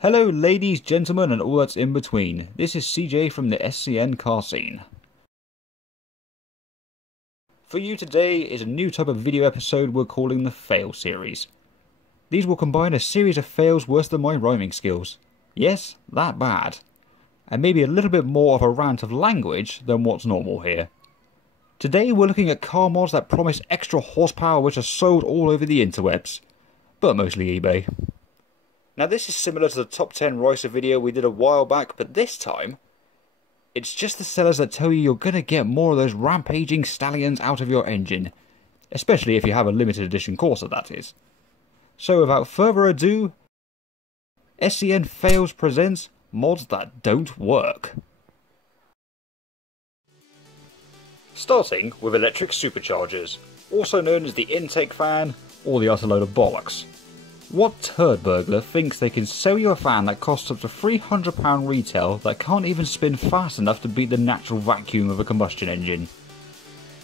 Hello ladies, gentlemen and all that's in between. This is CJ from the SCN car scene. For you today is a new type of video episode we're calling the Fail Series. These will combine a series of fails worse than my rhyming skills. Yes, that bad. And maybe a little bit more of a rant of language than what's normal here. Today we're looking at car mods that promise extra horsepower which are sold all over the interwebs. But mostly eBay. Now this is similar to the top 10 Ricer video we did a while back, but this time, it's just the sellers that tell you you're going to get more of those rampaging stallions out of your engine. Especially if you have a limited edition Corsa, that is. So without further ado, SCN Fails presents mods that don't work. Starting with electric superchargers, also known as the intake fan or the utter load of bollocks. What turd burglar thinks they can sell you a fan that costs up to £300 retail that can't even spin fast enough to beat the natural vacuum of a combustion engine?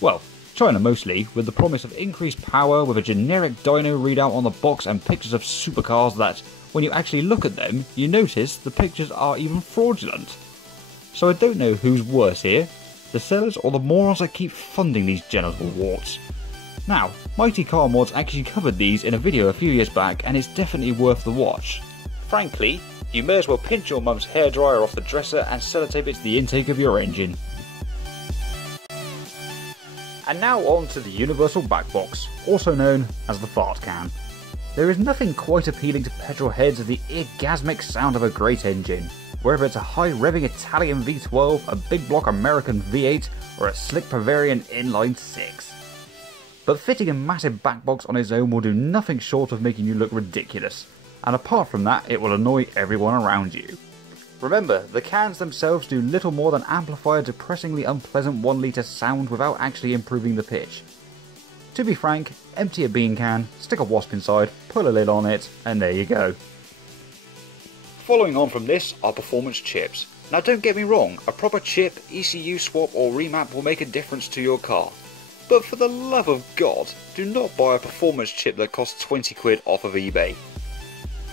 Well, China mostly, with the promise of increased power with a generic dyno readout on the box and pictures of supercars that, when you actually look at them, you notice the pictures are even fraudulent. So I don't know who's worse here, the sellers or the morons that keep funding these genital warts. Now, Mighty Car Mods actually covered these in a video a few years back and it's definitely worth the watch. Frankly, you may as well pinch your mum's hairdryer off the dresser and sellotape it to the intake of your engine. And now on to the universal backbox, also known as the fart can. There is nothing quite appealing to petrol heads as the orgasmic sound of a great engine, whether it's a high-revving Italian V12, a big block American V8 or a slick Bavarian inline 6. But fitting a massive backbox on its own will do nothing short of making you look ridiculous, and apart from that it will annoy everyone around you. Remember, the cans themselves do little more than amplify a depressingly unpleasant 1 litre sound without actually improving the pitch. To be frank, empty a bean can, stick a wasp inside, pull a lid on it, and there you go. Following on from this are performance chips. Now don't get me wrong, a proper chip, ECU swap or remap will make a difference to your car. But for the love of God, do not buy a performance chip that costs 20 quid off of eBay.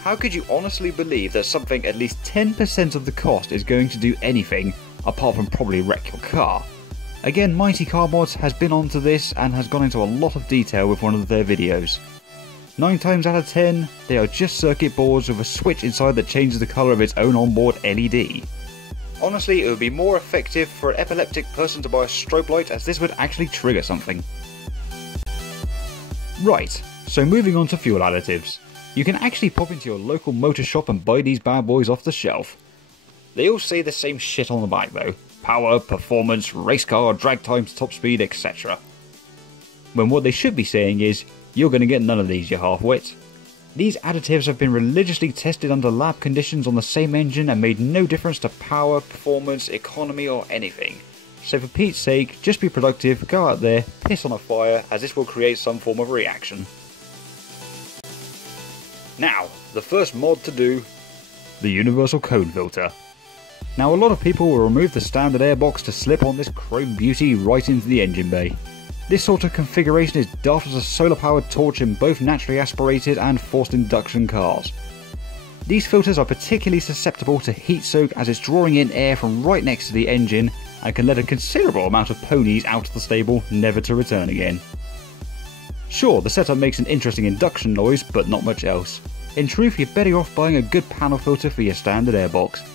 How could you honestly believe that something at least 10% of the cost is going to do anything, apart from probably wreck your car? Again, Mighty Car Mods has been onto this and has gone into a lot of detail with one of their videos. 9 times out of 10, they are just circuit boards with a switch inside that changes the colour of its own onboard LED. Honestly, it would be more effective for an epileptic person to buy a strobe light as this would actually trigger something. Right, so moving on to fuel additives. You can actually pop into your local motor shop and buy these bad boys off the shelf. They all say the same shit on the back though. Power, performance, race car, drag times, top speed, etc. When what they should be saying is, you're going to get none of these, you half-wit. These additives have been religiously tested under lab conditions on the same engine and made no difference to power, performance, economy or anything. So for Pete's sake, just be productive, go out there, piss on a fire, as this will create some form of reaction. Now, the first mod to do, the universal cone filter. Now a lot of people will remove the standard airbox to slip on this chrome beauty right into the engine bay. This sort of configuration is daft as a solar powered torch in both naturally aspirated and forced induction cars. These filters are particularly susceptible to heat soak as it's drawing in air from right next to the engine and can let a considerable amount of ponies out of the stable never to return again. Sure, the setup makes an interesting induction noise but not much else. In truth, you're better off buying a good panel filter for your standard airbox.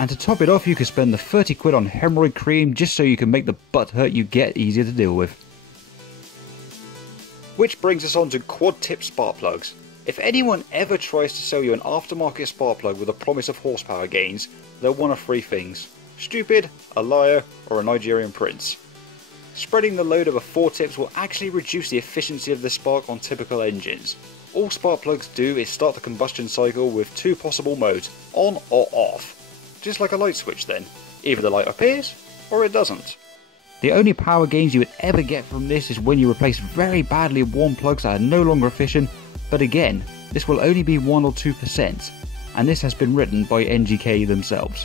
And to top it off, you could spend the 30 quid on hemorrhoid cream just so you can make the butt hurt you get easier to deal with. Which brings us on to quad tip spark plugs. If anyone ever tries to sell you an aftermarket spark plug with a promise of horsepower gains, they're one of 3 things: stupid, a liar, or a Nigerian prince. Spreading the load over 4 tips will actually reduce the efficiency of the spark on typical engines. All spark plugs do is start the combustion cycle with 2 possible modes, on or off. Just like a light switch then, either the light appears or it doesn't. The only power gains you would ever get from this is when you replace very badly worn plugs that are no longer efficient, but again, this will only be 1 or 2%, and this has been written by NGK themselves.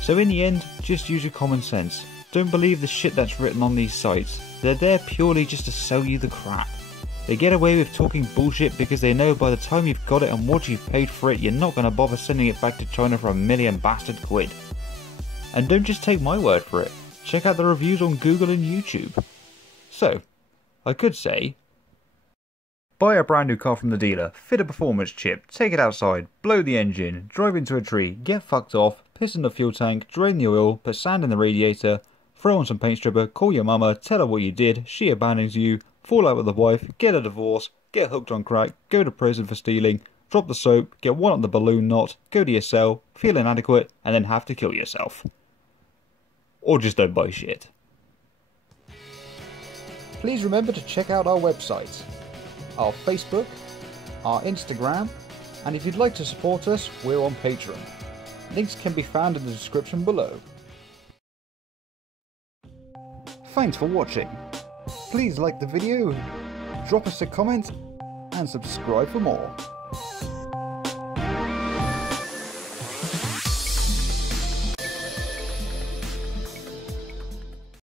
So in the end, just use your common sense. Don't believe the shit that's written on these sites. They're there purely just to sell you the crap. They get away with talking bullshit because they know by the time you've got it and what you've paid for it, you're not going to bother sending it back to China for £1,000,000 bastard. And don't just take my word for it, check out the reviews on Google and YouTube. So, I could say, buy a brand new car from the dealer, fit a performance chip, take it outside, blow the engine, drive into a tree, get fucked off, piss in the fuel tank, drain the oil, put sand in the radiator, throw on some paint stripper, call your mama, tell her what you did, she abandons you, fall out with the wife, get a divorce, get hooked on crack, go to prison for stealing, drop the soap, get one up the balloon knot, go to your cell, feel inadequate, and then have to kill yourself. Or just don't buy shit. Please remember to check out our website, our Facebook, our Instagram, and if you'd like to support us, we're on Patreon. Links can be found in the description below. Thanks for watching. Please like the video, drop us a comment, and subscribe for more.